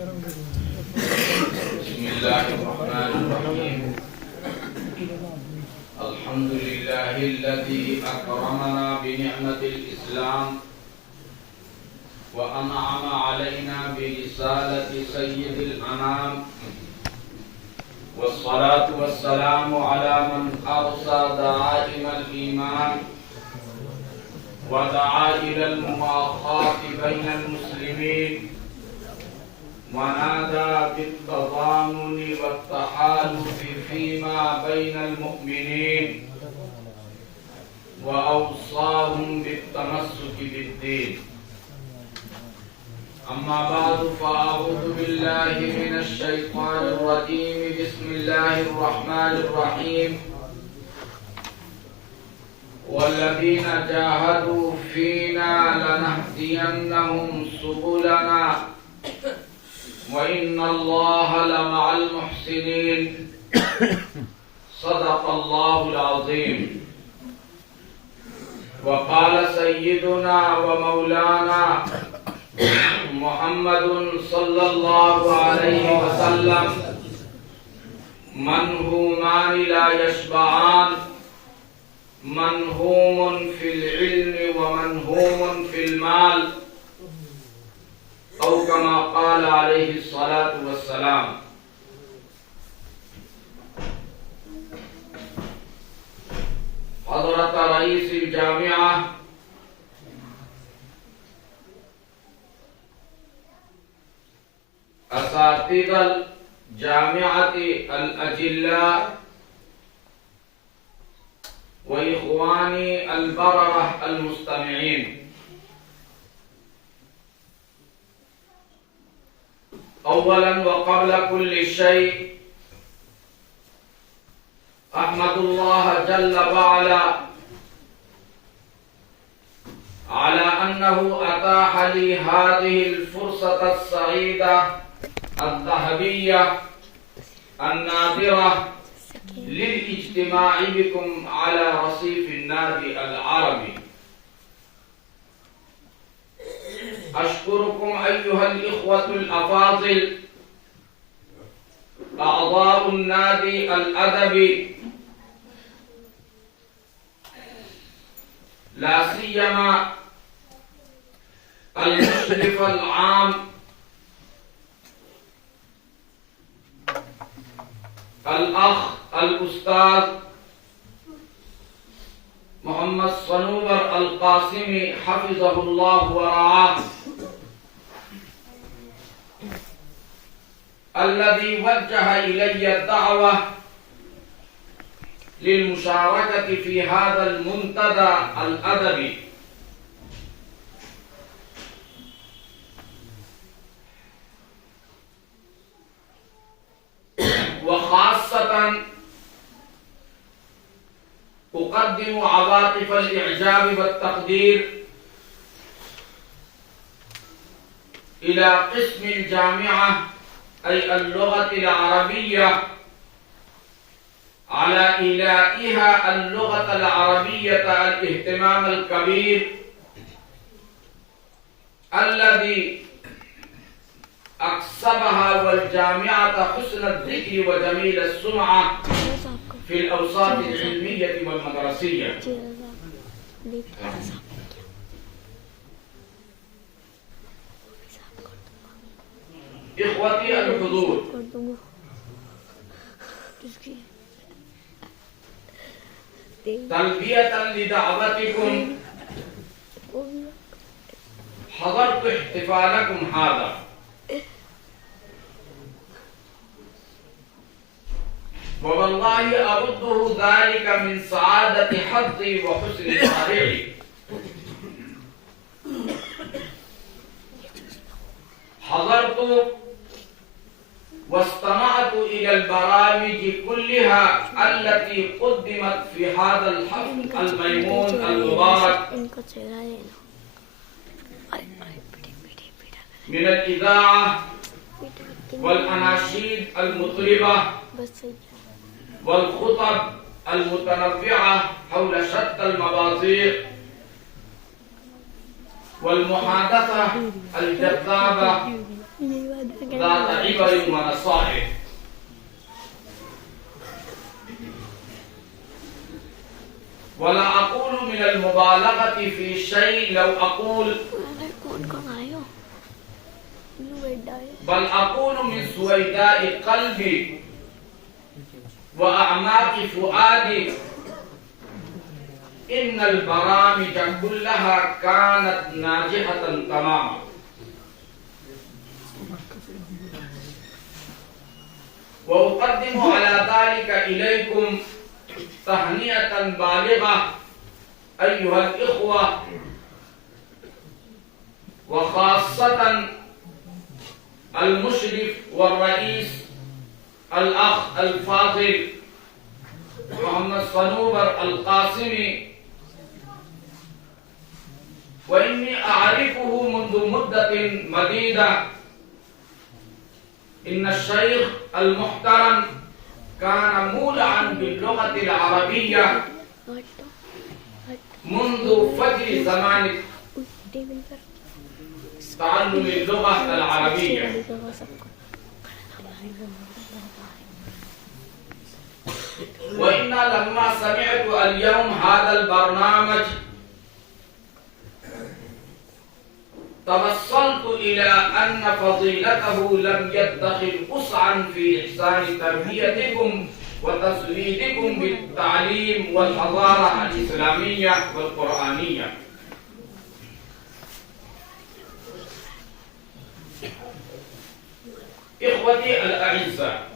بسم الله الرحمن الرحيم. الحمد لله الذي أكرمنا بنعمة الإسلام وأنعم علينا برسالة سيد الأنام، والصلاة والسلام على من أرسى دعائم الإيمان ودعا إلى المواخاة بين المسلمين ونادى بالتضامن والتحالف فيما بين المؤمنين وأوصاهم بالتمسك بالدين. أما بعد فأعوذ بالله من الشيطان الرجيم. بسم الله الرحمن الرحيم. والذين جاهدوا فينا لنهدينهم سبلنا وإن الله لمع المحسنين. صدق الله العظيم. وقال سيدنا ومولانا محمد صلى الله عليه وسلم: منهومان لا يشبعان، منهوم في العلم ومنهوم في المال، أو كما قال عليه الصلاة والسلام. حضرت رئيس الجامعة، اساتذہ الجامعة الأجلاء، وإخواني البررة المستمعين، أولا وقبل كل شيء أحمد الله جل وعلا على أنه أتاح لي هذه الفرصة السعيدة الذهبية النادرة للاجتماع بكم على رصيف النادي العربي. أشكركم أيها الإخوة الأفاضل أعضاء النادي الأدبي، لا سيما المشرف العام الأخ الأستاذ محمد صنوبر القاسمی حفظه الله ورعاه، الذي وجه إلي الدعوة للمشاركة في هذا المنتدى الأدبي. وخاصة أقدم عواطف الإعجاب والتقدير إلى قسم الجامعة أي اللغة العربية على إيلائها اللغة العربية الاهتمام الكبير الذي أكسبها والجامعة حسن الذكر وجميل السمعة في الأوساط العلمية والمدرسية. إخوتي الحضور، تلبية لدعوتكم حضرت احتفالكم هذا، ووالله أرده ذلك من سعادة حظي وحسن طالعي. حضرت واستمعت إلى البرامج كلها التي قدمت في هذا الحفل الميمون المبارك من الإذاعة والأناشيد المطربة والخطب المتنوعة حول شتى المواضيع والمحادثة الجذابة ذات عبر ونصائح. ولا أقول من المبالغة في شيء لو أقول بل أقول من سويداء قلبي وأعماق فؤادي إن البرامج كلها كانت ناجحة تماما. وأقدم على ذلك إليكم تهنئة بالغة أيها الإخوة، وخاصة المشرف والرئيس الأخ الفاضل محمد صنوبر القاسمي، وإني أعرفه منذ مدة مديدة. إن الشيخ المحترم كان مولعا باللغة العربية منذ فجر زمان تعلم اللغة العربية. وإنا لما سمعت اليوم هذا البرنامج توصلت إلى أن فضيلته لم يدخر وسعا في إحسان تربيتكم وتزويدكم بالتعليم والحضارة الإسلامية والقرآنية. إخوتي الأعزاء،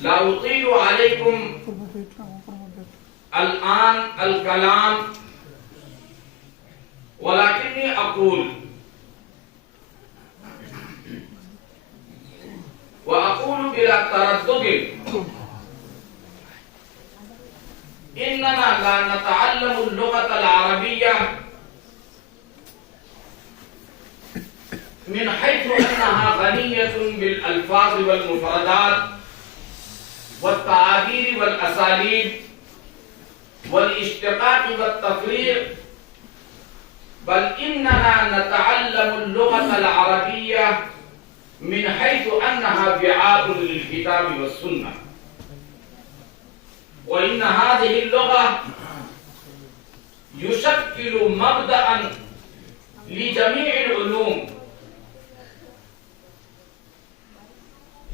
لا أطيل عليكم الآن الكلام، ولكني أقول وأقول بلا تردد إننا لا نتعلم اللغة العربية من حيث أنها غنية بالألفاظ والمفردات والتعابير والأساليب والاشتقاق والتفريع، بل إننا نتعلم اللغة العربية من حيث أنها وعاء للكتاب والسنة. وإن هذه اللغة يشكل مبدأ لجميع العلوم،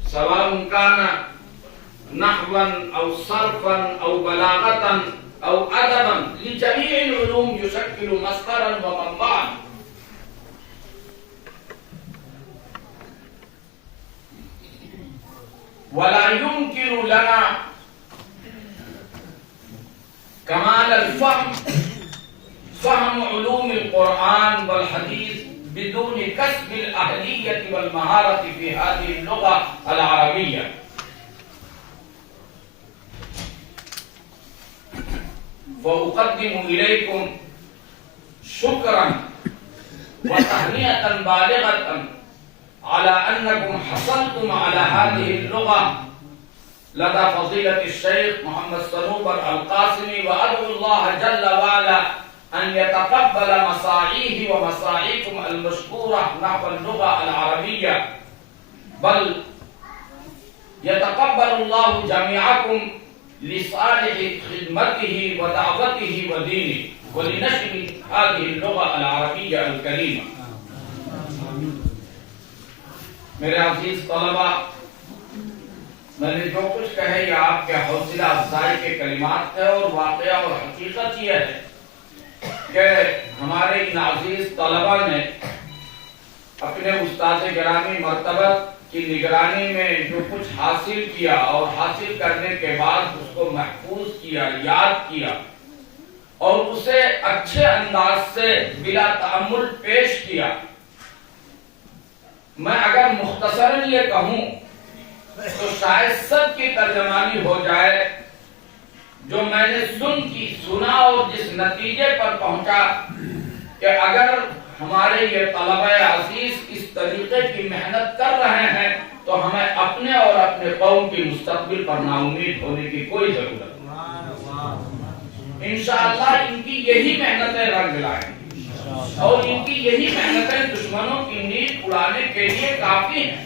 سواء كان نحوا أو صرفا أو بلاغة أو أدبا، لجميع العلوم يشكل مصدرا ومنبعا. ولا يمكن لنا كمال الفهم فهم علوم القرآن والحديث بدون كسب الأهلية والمهارة في هذه اللغة العربية. وأقدم إليكم شكرا وتهنئة بالغة على أنكم حصلتم على هذه اللغة لدى فضيلة الشيخ محمد صنوبر القاسمي، وأدعو الله جل وعلا أن يتقبل مساعيه ومساعيكم المشكورة نحو اللغة العربية، بل يتقبل الله جميعكم لصالح خدمته ودعوته ودينه ولنشر هذه اللغة العربية الكريمة. میرے عزیز طلبہ، میں نے جو کچھ کہے یہ آپ کے حوصلہ افزائی کے کلمات تھے، اور واقعہ اور حقیقت یہ ہے کہ ہمارے ان عزیز طلبہ نے اپنے استاد گرامی مرتبہ کی نگرانی میں جو کچھ حاصل کیا اور حاصل کرنے کے بعد اس کو محفوظ کیا، یاد کیا، اور اسے اچھے انداز سے بلا تأمل پیش کیا. میں اگر مختصراً یہ کہوں تو شاید سب کی ترجمانی ہو جائے جو میں نے سنا اور جس نتیجے پر پہنچا کہ اگر ہمارے یہ طلبہ عزیز اس طریقے کی محنت کر رہے ہیں تو ہمیں اپنے اور اپنے قوم کی مستقبل پر نا امید ہونے کی کوئی ضرورت نہیں. انشاءاللہ ان کی یہی محنتیں رنگ لائیں گی. اور ان کی یہی محنتیں دشمنوں کی نیند اڑانے کے لیے کافی ہیں.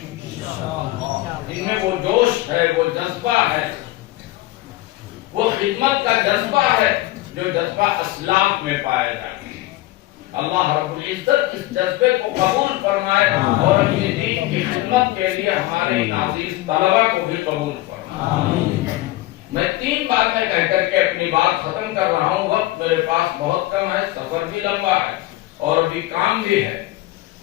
ان میں وہ جوش ہے، وہ جذبہ ہے، وہ خدمت کا جذبہ ہے جو جذبہ اسلاف میں پایا جاتا ہے. اللہ رب العزت اس جذبے کو قبول فرمائے اور اپنی دین کی خدمت کے لیے ہمارے عزیز طلبہ کو بھی قبول فرمائے. میں 3 باتیں کہہ کر کے اپنی بات ختم کر رہا ہوں. وقت میرے پاس بہت کم ہے، سفر بھی لمبا ہے اور ابھی کام بھی ہے.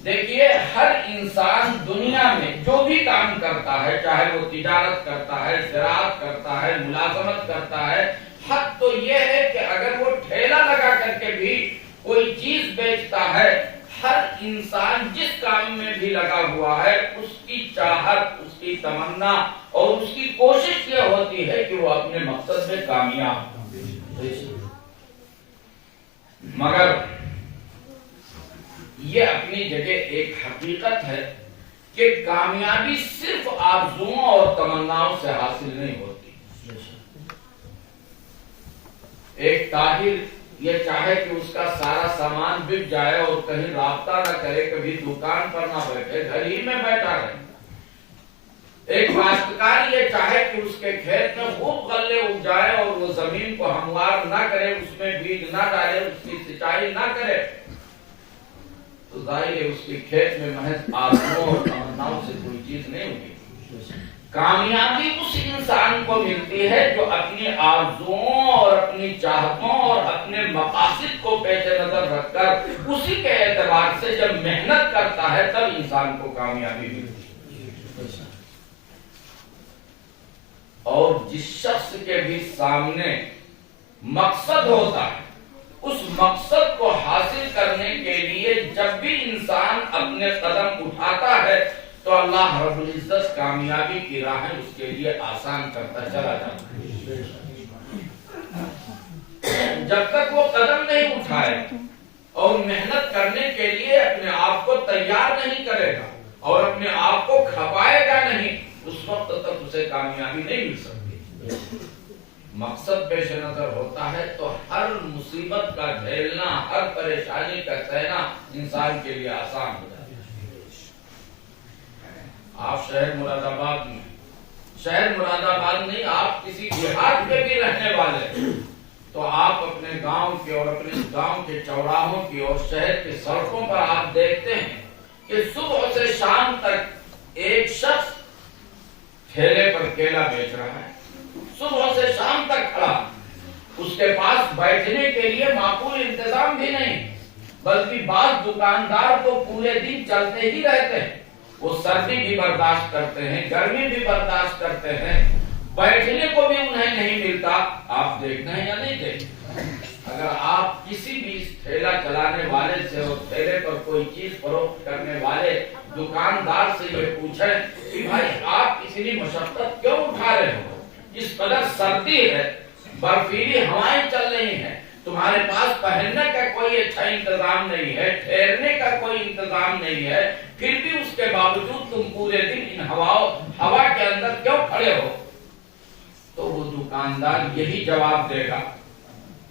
دیکھیے، ہر انسان دنیا میں جو بھی کام کرتا ہے، چاہے وہ تجارت کرتا ہے، زراعت کرتا ہے، ملازمت کرتا ہے، حق تو یہ ہے کہ اگر وہ ٹھیلا لگا کر کے بھی کوئی چیز بیچتا ہے، ہر انسان جس کام میں بھی لگا ہوا ہے اس کی چاہت، اس کی تمنا اور اس کی کوشش یہ ہوتی ہے کہ وہ اپنے مقصد میں کامیاب ہو. مگر یہ اپنی جگہ ایک حقیقت ہے کہ کامیابی صرف آرزوؤں اور تمناؤں سے حاصل نہیں ہوتی. ایک تاجر یہ چاہے کہ اس کا سارا سامان بک جائے اور کہیں رابطہ نہ کرے، کبھی دکان پر نہ بیٹھے، گھر ہی میں بیٹھا رہے. ایک کاشتکار یہ چاہے کہ اس کے کھیت میں خوب غلے اگ جائے اور وہ زمین کو ہموار نہ کرے، اس میں بیج نہ ڈالے، اس کی سینچائی نہ کرے، تو ظاہر ہے اس کے کھیت میں محض آرزوؤں اور تمناؤں سے کوئی چیز نہیں ہوگی. کامیابی اس انسان کو ملتی ہے جو اپنی آرزوؤں اور اپنی چاہتوں اور اپنے مقاصد کو پیش نظر رکھ کر اسی کے اعتبار سے جب محنت کرتا ہے تب انسان کو کامیابی ملتی ہے. اور جس شخص کے بھی سامنے مقصد ہوتا ہے، اس مقصد کو حاصل کرنے کے لیے جب بھی انسان اپنے قدم اٹھاتا ہے تو اللہ رب العزت کامیابی کی راہیں اس کے لیے آسان کرتا چلا جاتا ہے. جب تک وہ قدم نہیں اٹھائے اور محنت کرنے کے لیے اپنے آپ کو تیار نہیں کرے گا اور اپنے آپ کو کھپائے گا نہیں، اس وقت تک اسے کامیابی نہیں مل سکتی. مقصد پیش نظر ہوتا ہے تو ہر مصیبت کا جھیلنا، ہر پریشانی کا سہنا انسان کے لیے آسان ہو جاتا ہے. آپ شہر مراد آباد میں، شہر مراد آباد نہیں، آپ کسی دیہات میں بھی رہنے والے تو آپ اپنے گاؤں کے اور اپنے گاؤں کے چوراہوں کی اور شہر کے سڑکوں پر آپ دیکھتے ہیں کہ صبح سے شام تک ایک شخص ٹھیلے پر کیلا بیچ رہا ہے، صبح سے شام تک کھڑا. اس کے پاس بیٹھنے کے لیے معقول انتظام بھی نہیں، بلکہ بعض دکاندار تو پورے دن چلتے ہی رہتے ہیں. وہ سردی بھی برداشت کرتے ہیں، گرمی بھی برداشت کرتے ہیں، بیٹھنے کو بھی انہیں نہیں ملتا. آپ دیکھتے ہیں یا نہیں دیکھتے؟ اگر آپ کسی بھی ٹھیلا چلانے والے سے اور ٹھیلے پر کوئی چیز فروخت کرنے والے دکاندار سے یہ پوچھیں کہ بھائی آپ اتنی مشقت کیوں اٹھا رہے ہو، اس قدر سردی ہے، برفیلی ہوائیں چل رہی ہیں، تمہارے پاس پہننے کا کوئی اچھا انتظام نہیں ہے، ٹھہرنے کا کوئی انتظام نہیں ہے، پھر بھی اس کے باوجود تم پورے دن ان ہوا کے اندر کیوں کھڑے ہو؟ تو وہ دکاندار یہی جواب دے گا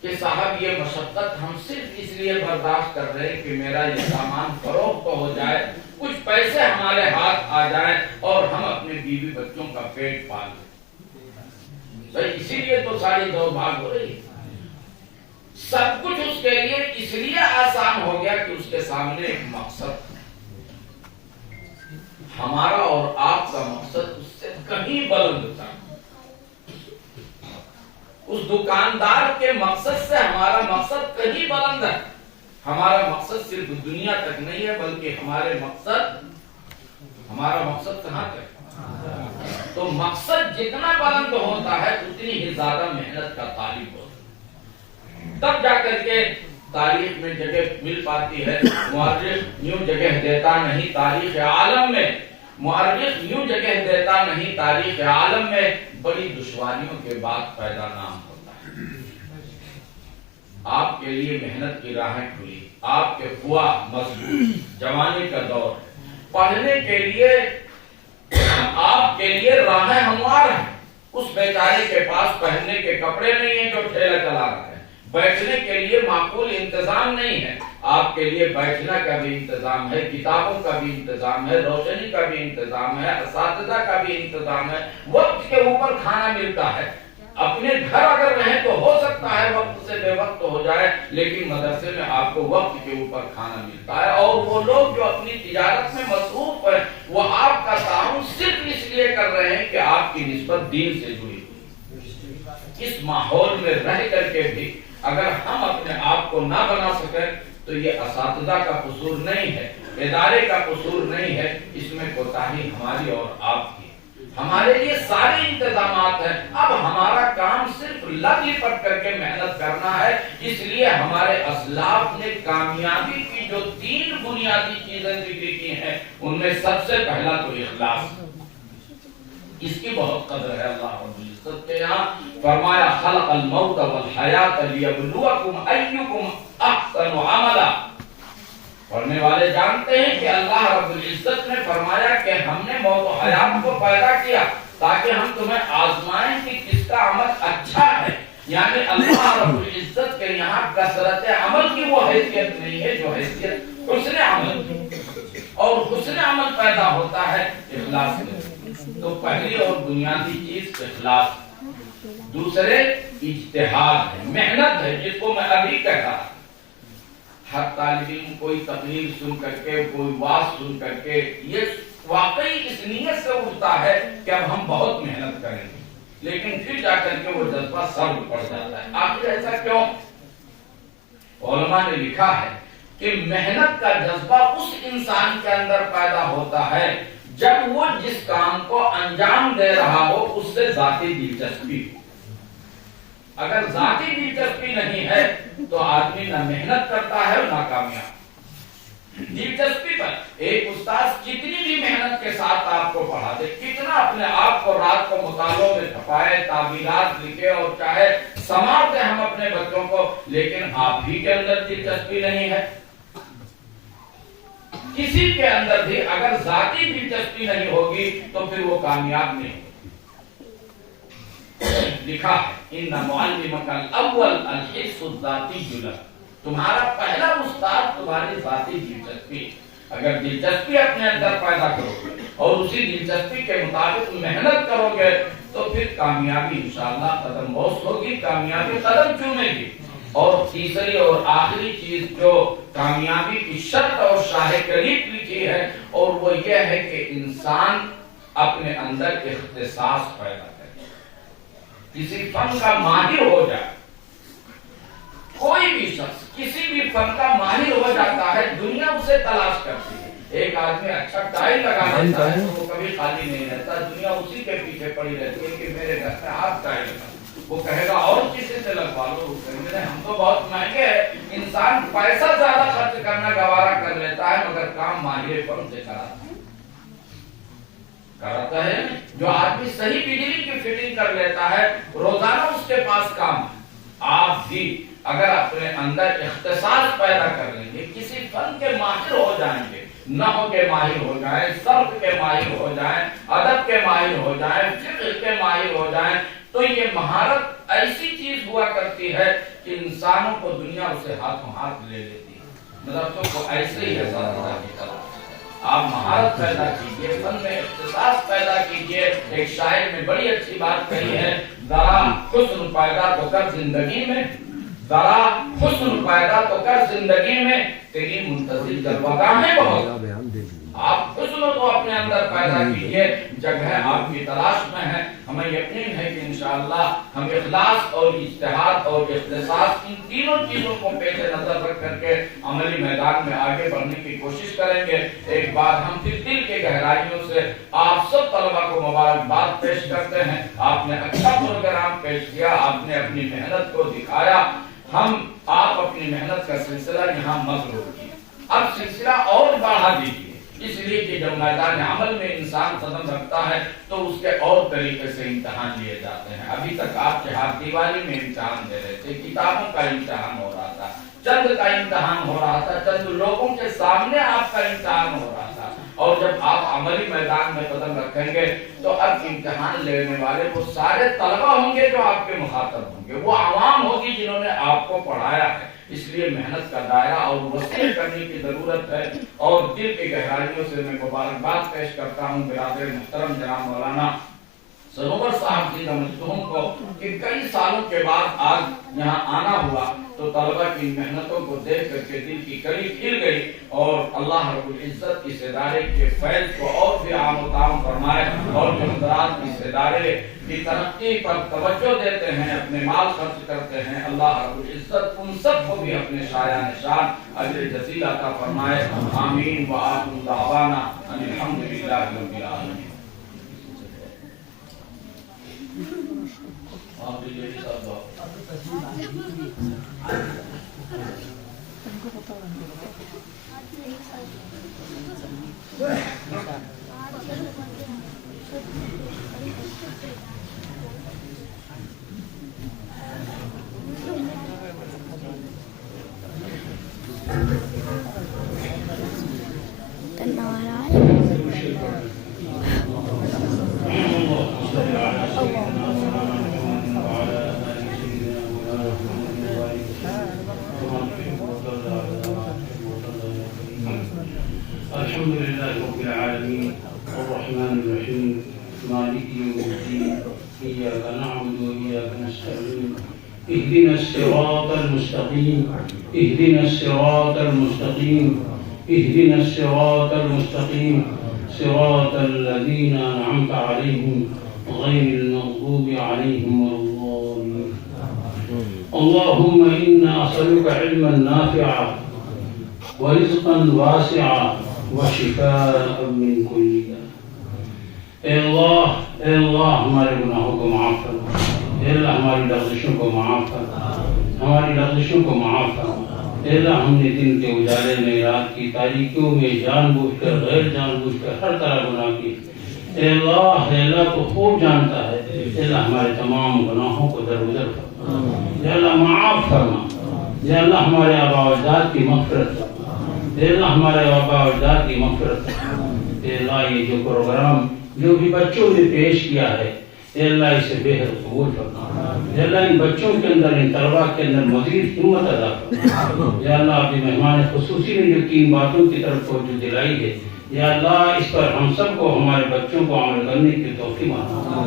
کہ صاحب یہ مشقت ہم صرف اس لیے برداشت کر رہے ہیں کہ میرا یہ سامان فروخت تو ہو جائے، کچھ پیسے ہمارے ہاتھ آ جائیں اور ہم اپنے بیوی بچوں کا پیٹ پال لیں. اسی لیے تو ساری دوڑ بھاگ ہو رہی ہے. سب کچھ اس کے لیے اس لیے آسان ہو گیا کہ اس کے سامنے ایک مقصد. ہمارا اور آپ کا مقصد اس سے کہیں بلند تھا. اس دکاندار کے مقصد سے ہمارا مقصد کہیں بلند ہے. ہمارا مقصد صرف دنیا تک نہیں ہے بلکہ ہمارا مقصد کہاں تک؟ تو مقصد جتنا بلند ہوتا ہے اتنی ہی زیادہ محنت کا طالب ہوتا ہے. تب جا کر کے تاریخ میں جگہ مل پاتی ہے. مورخ یوں جگہ دیتا نہیں تاریخ عالم میں، مورخ یوں جگہ دیتا نہیں تاریخ عالم میں، بڑی دشواریوں کے بعد پیدا نام ہوتا ہے. آپ کے لیے محنت کی راہیں کھلی، آپ کے ہوا مضبوط، جوانی کا دور ہے، پڑھنے کے لیے آپ کے لیے راہیں ہموار ہیں. اس بیچارے کے پاس پہننے کے کپڑے نہیں ہیں جو ٹھیلا چلا رہا ہے، بیٹھنے کے لیے معقول انتظام نہیں ہے. آپ کے لیے بیٹھنا کا بھی انتظام ہے, کتابوں کا بھی انتظام ہے, روشنی کا بھی انتظام ہے, اساتذہ کا بھی انتظام ہے, وقت کے اوپر کھانا ملتا ہے. اپنے گھر اگر رہیں تو ہو سکتا ہے وقت سے بے وقت ہو جائے, لیکن مدرسے میں آپ کو وقت کے اوپر کھانا ملتا ہے. اور وہ لوگ جو اپنی تجارت میں مصروف ہیں وہ آپ کا تعاون صرف اس لیے کر رہے ہیں کہ آپ کی نسبت دین سے جڑی ہوئی. اس ماحول میں رہ کر کے بھی اگر ہم اپنے آپ کو نہ بنا سکیں تو یہ اساتذہ کا قصور نہیں ہے, ادارے کا قصور نہیں ہے, اس میں کوتاہی ہماری اور آپ کی. ہمارے لیے سارے انتظامات ہیں, اب ہمارا کام صرف لگ لپٹ کر کے محنت کرنا ہے. اس لیے ہمارے اسلاف نے کامیابی کی جو 3 بنیادی چیزیں ذکر کی ہیں ان میں سب سے پہلا تو اخلاص. اس کی بہت قدر ہے اللہ رب العزت کے یہاں. فرمایا خلق الموت والحیات لیبلوکم ایکم احسن عملا. پڑھنے والے جانتے ہیں کہ اللہ رب العزت نے فرمایا کہ ہم نے موت و حیات کو پیدا کیا تاکہ ہم تمہیں آزمائیں کہ کس کا عمل اچھا ہے. یعنی اللہ رب العزت کے یہاں کثرت عمل کی وہ حیثیت نہیں ہے جو حیثیت حسن عمل کی, اور حسن عمل پیدا ہوتا ہے اخلاص سے. تو پہلی اور بنیادی چیز اخلاص. دوسرے اجتہاد ہے, محنت ہے, جس کو میں ابھی کہہ رہا. ہر طالب علم کوئی تقریر سن کر کے, کوئی واعظ سن کر کے یہ واقعی اس نیت سے اٹھتا ہے کہ اب ہم بہت محنت کریں گے, لیکن پھر جا کر کے وہ جذبہ سر پڑ جاتا ہے. آخر ایسا کیوں؟ علماء نے لکھا ہے کہ محنت کا جذبہ اس انسان کے اندر پیدا ہوتا ہے جب وہ جس کام کو انجام دے رہا ہو اس سے ذاتی دلچسپی ہو. اگر ذاتی دلچسپی نہیں ہے تو آدمی نہ محنت کرتا ہے اور نہ کامیاب. دلچسپی پر ایک استاد کتنی بھی محنت کے ساتھ آپ کو پڑھا دے, کتنا اپنے آپ کو رات کو مطالعوں میں تھپائے, تعبیرات لکھے اور چاہے سماعت دے ہم اپنے بچوں کو, لیکن آپ ہی کے اندر دلچسپی نہیں ہے. کسی کے اندر بھی اگر ذاتی دلچسپی نہیں ہوگی تو پھر وہ کامیاب نہیں ہوگی. لکھا ہے ان معلمک الاول الحس الذاتی جلد. تمہارا پہلا استاد تمہاری ذاتی دلچسپی. اگر دلچسپی اپنے اندر پیدا کرو گے اور اسی دلچسپی کے مطابق محنت کرو گے تو پھر کامیابی انشاءاللہ قدم بوس ہوگی, کامیابی قدم چومے گی. اور تیسری اور آخری چیز جو کامیابی کی شرط اور شاہ کلیپ لکھی ہے اور وہ یہ ہے کہ انسان اپنے اندر اختصاص پیدا کرے, کسی فن کا ماہر ہو جائے. کوئی بھی شخص کسی بھی فن کا ماہر ہو جاتا ہے, دنیا اسے تلاش کرتی ہے. ایک آدمی اچھا ٹائل لگا لیتا ہے تو وہ کبھی خالی نہیں رہتا, دنیا اسی کے پیچھے پڑی رہتی ہے کہ میرے گھر میں آپ ٹائل لگا. وہ کہے گا اور کسی سے لگوا لو, ہم تو بہت مہنگے ہیں. انسان پیسہ زیادہ خرچ کرنا گوارا کر لیتا ہے مگر کام ماہر فن سے کراتا ہے. جو آدمی صحیح بجلی کی فٹنگ کر لیتا ہے روزانہ اس کے پاس کام. آپ بھی اگر اپنے اندر اختصاص پیدا کر لیں گے, کسی فن کے ماہر ہو جائیں گے, نحو کے ماہر ہو جائیں, صرف کے ماہر ہو جائیں, ادب کے ماہر ہو جائیں, فقہ کے ماہر ہو جائیں, تو یہ مہارت ایسی چیز ہوا کرتی ہے کہ انسانوں کو دنیا اسے ہاتھوں ہاتھ لے لیتی ہے. مدرسوں کو ایسے ہی ہے ساتھ. آپ مہارت پیدا کیجئے, فن میں اختصاص پیدا کیجئے. ایک شاعر نے بڑی اچھی بات کہی ہے, ذرا حسن پیدا تو کر زندگی میں, ذرا حسن پیدا تو کر زندگی میں, تیری منتظر جلوگاہیں بہت. آپ حسن تو اپنے اندر پیدا کیجئے, جگہ آپ کی تلاش میں ہے. ہمیں یقین ہے کہ انشاءاللہ ہم اخلاص اور اجتہاد اور اختصاص ان تینوں چیزوں کو پیش نظر رکھ کر کے عملی میدان میں آگے بڑھنے کی کوشش کریں گے. ایک بار ہم پھر دل کے گہرائیوں سے آپ سب طلباء کو مبارکباد پیش کرتے ہیں. آپ نے اچھا پروگرام پیش کیا, آپ نے اپنی محنت کو دکھایا. آپ اپنی محنت کا سلسلہ یہاں مت روکیے, اب سلسلہ اور بڑھا دیجیے, اس لیے کہ جب میدان عمل میں انسان قدم رکھتا ہے تو اس کے اور طریقے سے امتحان لیے جاتے ہیں. ابھی تک آپ چہار دیوالی میں امتحان دے رہے تھے, کتابوں کا امتحان ہو رہا تھا, چند کا امتحان ہو رہا تھا, چند لوگوں کے سامنے آپ کا امتحان ہو رہا تھا, اور جب آپ عملی میدان میں قدم رکھیں گے تو اب امتحان لینے والے وہ سارے طلبہ ہوں گے جو آپ کے مخاطب ہوں گے، وہ عوام ہوگی جنہوں نے آپ کو پڑھایا ہے۔ اس لیے محنت کا دائرہ اور وسیع کرنے کی ضرورت ہے، اور دل کی گہرائیوں سے میں مبارکباد پیش کرتا ہوں برادر محترم جناب مولانا سرور صاحب کی دمشقوں کو کہ کئی سالوں کے بعد آج یہاں آنا ہوا تو طلبہ کی محنتوں کو دیکھ کر کے دل کی کڑی کھل گئی، اور اللہ رب العزت اس ادارے کے فیض کو اور بھی عام و تام فرمائے، اور جو حضرات اس ادارے کی ترقی پر توجہ دیتے ہیں، اپنے مال خرچ کرتے ہیں، اللہ رب العزت ان سب کو بھی اپنے شایع نشان اجر جزیل عطا فرمائے۔ آمین وآخر دعوانا ان الحمدللہ رب العالمین۔ الحمد لله رب العالمين الرحمن الرحيم مالك يوم الدين إياك نعبد وإياك نستعين اهدنا الصراط المستقيم اهدنا الصراط المستقيم اهدنا الصراط المستقيم صراط الذين أنعمت عليهم غير المغضوب عليهم ولا الضالين اللهم إنا أسألك علما نافعا ورزقا واسعا وشفاء من كل داء۔ اے اللہ ہمارے گناہوں کو معاف فرما، اے اللہ ہماری لغزشوں کو معاف فرما، ہماری لغزشوں کو معاف فرما۔ اے اللہ ہم نے دن کے اجالے میں، رات کی تاریکیوں میں جان بوجھ کر غیر جان بوجھ کر ہر طرح گناہ کی۔ اے اللہ تو خوب جانتا ہے، اے اللہ ہمارے تمام گناہوں کو درگزر فرما، اے اللہ معاف فرما، اے اللہ ہمارے آباء و اجداد کی مغفرت فرما، اے اللہ ہمارے آباء و اجداد کی مغفرت فرما۔ اے اللہ یہ جو پروگرام جو بھی بچوں نے پیش کیا ہے، اے اللہ اسے بہتر قبول فرما، اے اللہ ان بچوں کے اندر، ان طلباء کے اندر مزید ہمت عطا فرما۔ اے اللہ اپنے مہمان خصوصی نے جو 3 باتوں کی طرف توجہ دلائی ہے، یا اللہ اس پر ہم سب کو، ہمارے بچوں کو عمل کرنے کی توفیق عطا فرما۔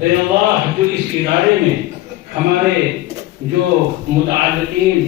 اے اللہ جو اس ادارے میں ہمارے جو متعلقین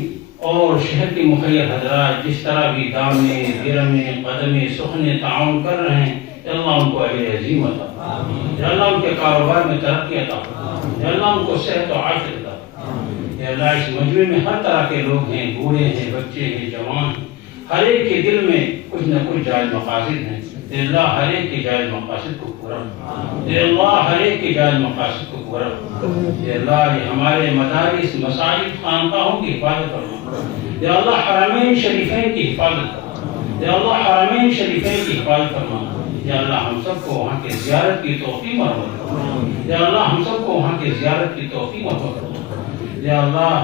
اور شہر کے مخیر حضرات جس طرح بھی دامے گرمے قدمے سخنے تعاون کر رہے ہیں، اے اللہ ان کو اجر عظیم عطا فرما، اے اللہ ان کے کاروبار میں ترقی عطا فرما، اے اللہ ان کو صحت و عافیت عطا فرما۔ اے اللہ اس مجمع میں ہر طرح کے لوگ ہیں، بوڑھے ہیں، بچے ہیں، جوان ہیں، ہر ایک کے دل میں کچھ نہ کچھ جائز مقاصد ہیں۔ اے اللہ ہر ایک کے جائز مقاصد کو پورا فرما، اے اللہ ہر ایک کے جائز مقاصد کو پورا فرما۔ اے اللہ یہ ہمارے مدارس مساجد خانقاہوں کی حفاظت فرما، اے اللہ حرمین شریفین کی حفاظت فرما، اے اللہ حرمین شریفین کی حفاظت فرما۔ یا اللہ ہم سب کو وہاں کے زیارت کی توفیق مرحمت فرما، یا اللہ ہم سب کو وہاں کے زیارت کی توفیق مرحمت فرما۔ یا اللہ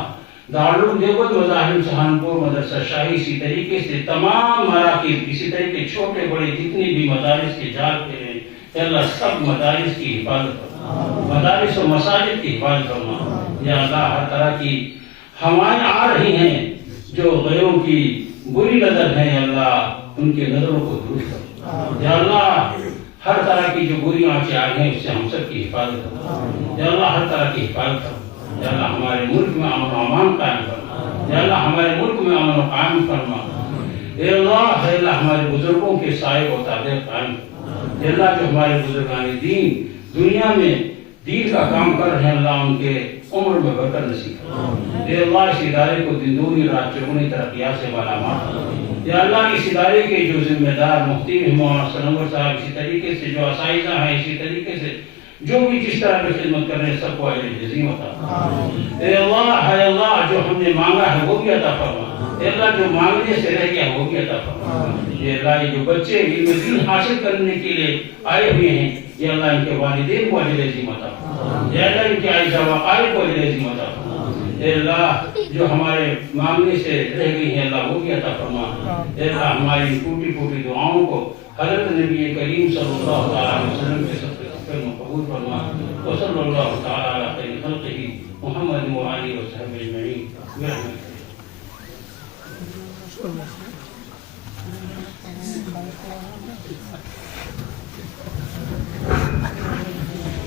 دارالعلوم دیوبند مظاہر سہارنپور مدرسہ شاہی اسی طریقے سے تمام مراکز، اسی طریقے چھوٹے بڑے جتنے بھی مدارس کے جال پھیلے ہیں، اے اللہ سب مدارس کی حفاظت فرما، مدارس و مساجد کی حفاظت فرما۔ یا اللہ ہر طرح کی ہوائیں آ رہی ہیں جو غیروں کی بری نظر ہے، یا اللہ ان کے نظروں کو درست فرما۔ یا اللہ ہر طرح کی جو بری آنچیں آ رہی ہیں اس سے ہم سب کی حفاظت فرما، یا اللہ ہر طرح کی حفاظت فرما۔ یا اللہ ہمارے ملک میں امن و امان قائم فرما، یا اللہ ہمارے ملک میں امن و قائم فرما۔ اے اللہ ہمارے بزرگوں کے سائے و تابع قائم فرما۔ اے اللہ جو ہمارے بزرگان دین دنیا میں دین کا کام کر رہے ہیں، اللہ ان کے عمر میں برکت نصیب فرما۔ اے اللہ اس ادارے کو دن دگنی رات چوگنی ترقیات سے مالا مال فرما۔ یا اللہ اس ادارے کے جو ذمہ دار مفتی مولانا سرور صاحب، اسی طریقے سے جو اساتذہ ہیں، اسی طریقے سے جو بھی جس طرح کی خدمت کر رہے ہیں، سب کو اجر عظیم عطا فرما۔ اے اللہ جو ہم نے مانگا ہے وہ بھی عطا فرما، اے اللہ جو مانگنے سے رہ گیا وہ بھی عطا فرما۔ اے اللہ جو بچے علم دین حاصل کرنے کے لیے آئے ہوئے ہیں، اے اللہ ان کے والدین کو اجر عظیم عطا فرما، اے اللہ ان کے اعزاء و اقارب کو اجر عظیم عطا فرما۔ اے اللہ جو ہمارے مانگنے سے رہ گئی ہیں، اللہ وہ بھی عطا فرما۔ اے اللہ ہماری ٹوٹی پھوٹی دعاؤں کو حضرت نبی کریم صلی اللہ علیہ وسلم کے سب سے مقبول فرما وصلی اللہ تعالی